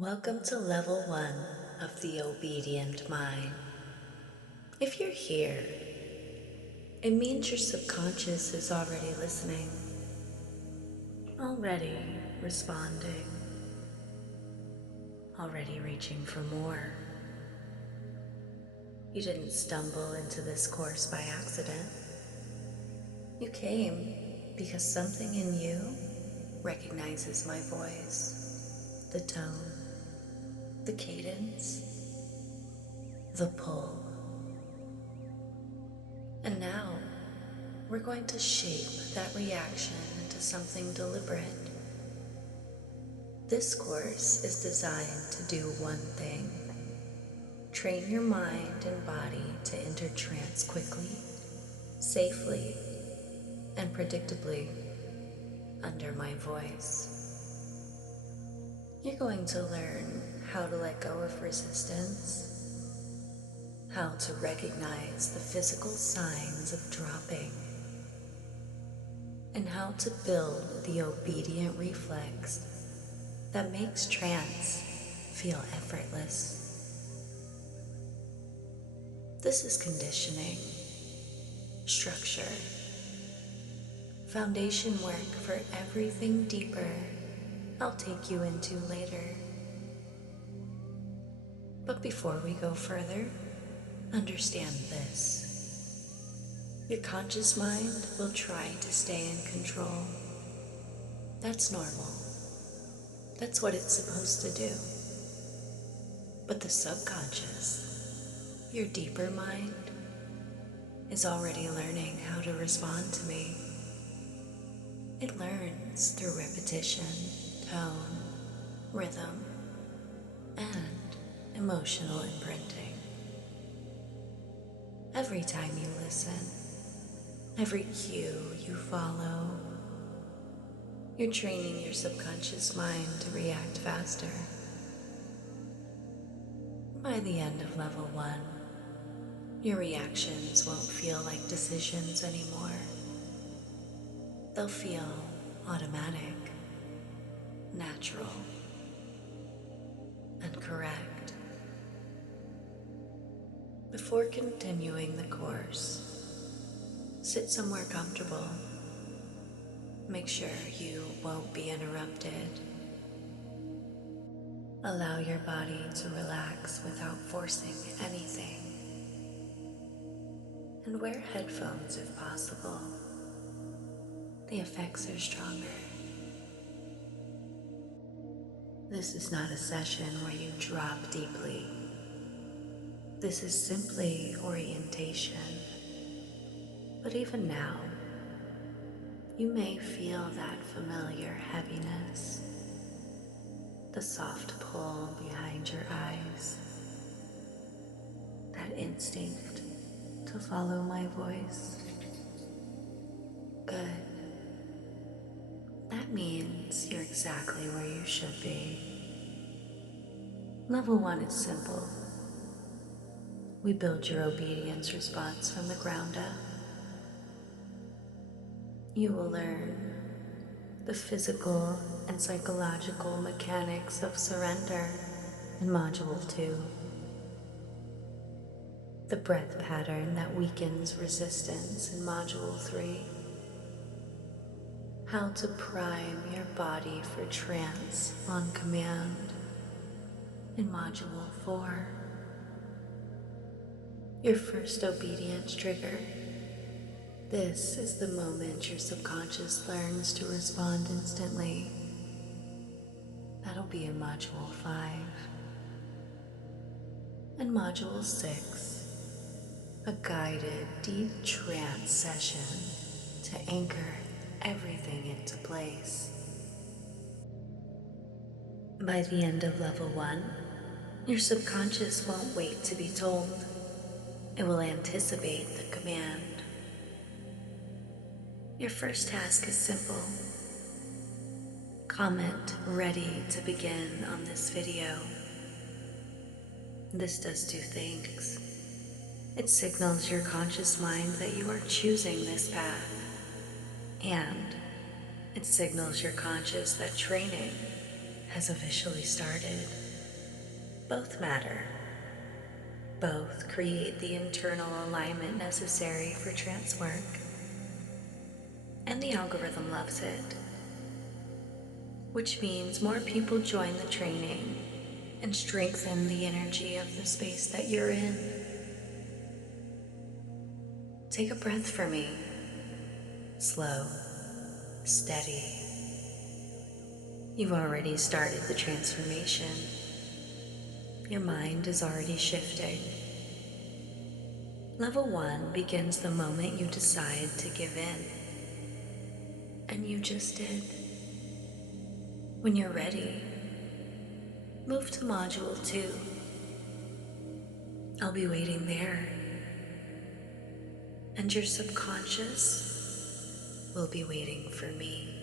Welcome to level 1 of the obedient mind. If you're here, it means your subconscious is already listening, already responding, already reaching for more. You didn't stumble into this course by accident. You came because something in you recognizes my voice, the tone, the cadence, the pull. And now we're going to shape that reaction into something deliberate. This course is designed to do one thing: train your mind and body to enter trance quickly, safely, and predictably under my voice. You're going to learn how to let go of resistance, how to recognize the physical signs of dropping, and how to build the obedient reflex that makes trance feel effortless. This is conditioning, structure, foundation work for everything deeper I'll take you into later. But before we go further, understand this. Your conscious mind will try to stay in control. That's normal. That's what it's supposed to do. But the subconscious, your deeper mind, is already learning how to respond to me. It learns through repetition, tone, rhythm, and emotional imprinting. Every time you listen, every cue you follow, you're training your subconscious mind to react faster. By the end of level 1, your reactions won't feel like decisions anymore. They'll feel automatic, natural, and correct. Before continuing the course, sit somewhere comfortable. Make sure you won't be interrupted. Allow your body to relax without forcing anything. And wear headphones if possible. The effects are stronger. This is not a session where you drop deeply. This is simply orientation. But even now, you may feel that familiar heaviness, the soft pull behind your eyes, that instinct to follow my voice. Good. That means you're exactly where you should be. Level 1 is simple. We build your obedience response from the ground up. You will learn the physical and psychological mechanics of surrender in Module 2. The breath pattern that weakens resistance in Module 3. How to prime your body for trance on command in Module 4. Your first obedience trigger. This is the moment your subconscious learns to respond instantly. That'll be in Module 5. And Module 6, a guided deep trance session to anchor everything into place. By the end of level 1, your subconscious won't wait to be told. It will anticipate the command. Your first task is simple. Comment "ready to begin" on this video. This does two things. It signals your conscious mind that you are choosing this path, and it signals your conscious that training has officially started. Both matter. Both create the internal alignment necessary for trance work. And the algorithm loves it, which means more people join the training and strengthen the energy of the space that you're in. Take a breath for me. Slow, steady. You've already started the transformation. Your mind is already shifting. Level 1 begins the moment you decide to give in. And you just did. When you're ready, move to Module 2. I'll be waiting there. And your subconscious will be waiting for me.